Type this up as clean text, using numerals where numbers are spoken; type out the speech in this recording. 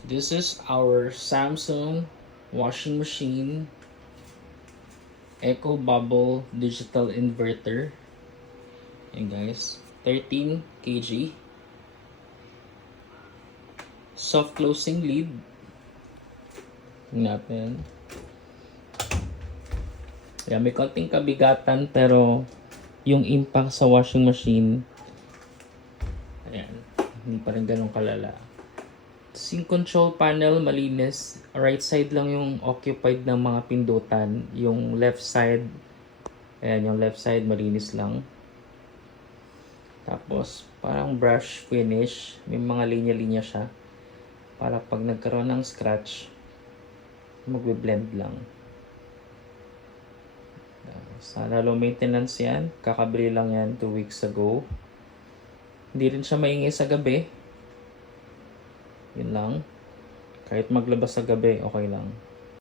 This is our Samsung washing machine Eco Bubble digital inverter. Ayan guys, 13 kg. Soft closing lid. Tingnan natin. Ayan, may konting kabigatan pero yung impact sa washing machine, ayan, hindi pa rin ganun kalala. Yung control panel malinis. Right side lang yung occupied ng mga pindutan. Yung left side, ayan, yung left side malinis lang. Tapos parang brush finish. May mga linya-linya siya. Para pag nagkaroon ng scratch, magbe-blend lang. Sana low maintenance yan. Kakabili lang yan 2 weeks ago. Hindi rin siya maingay sa gabi. Yun lang. Kahit maglabas sa gabi, okay lang.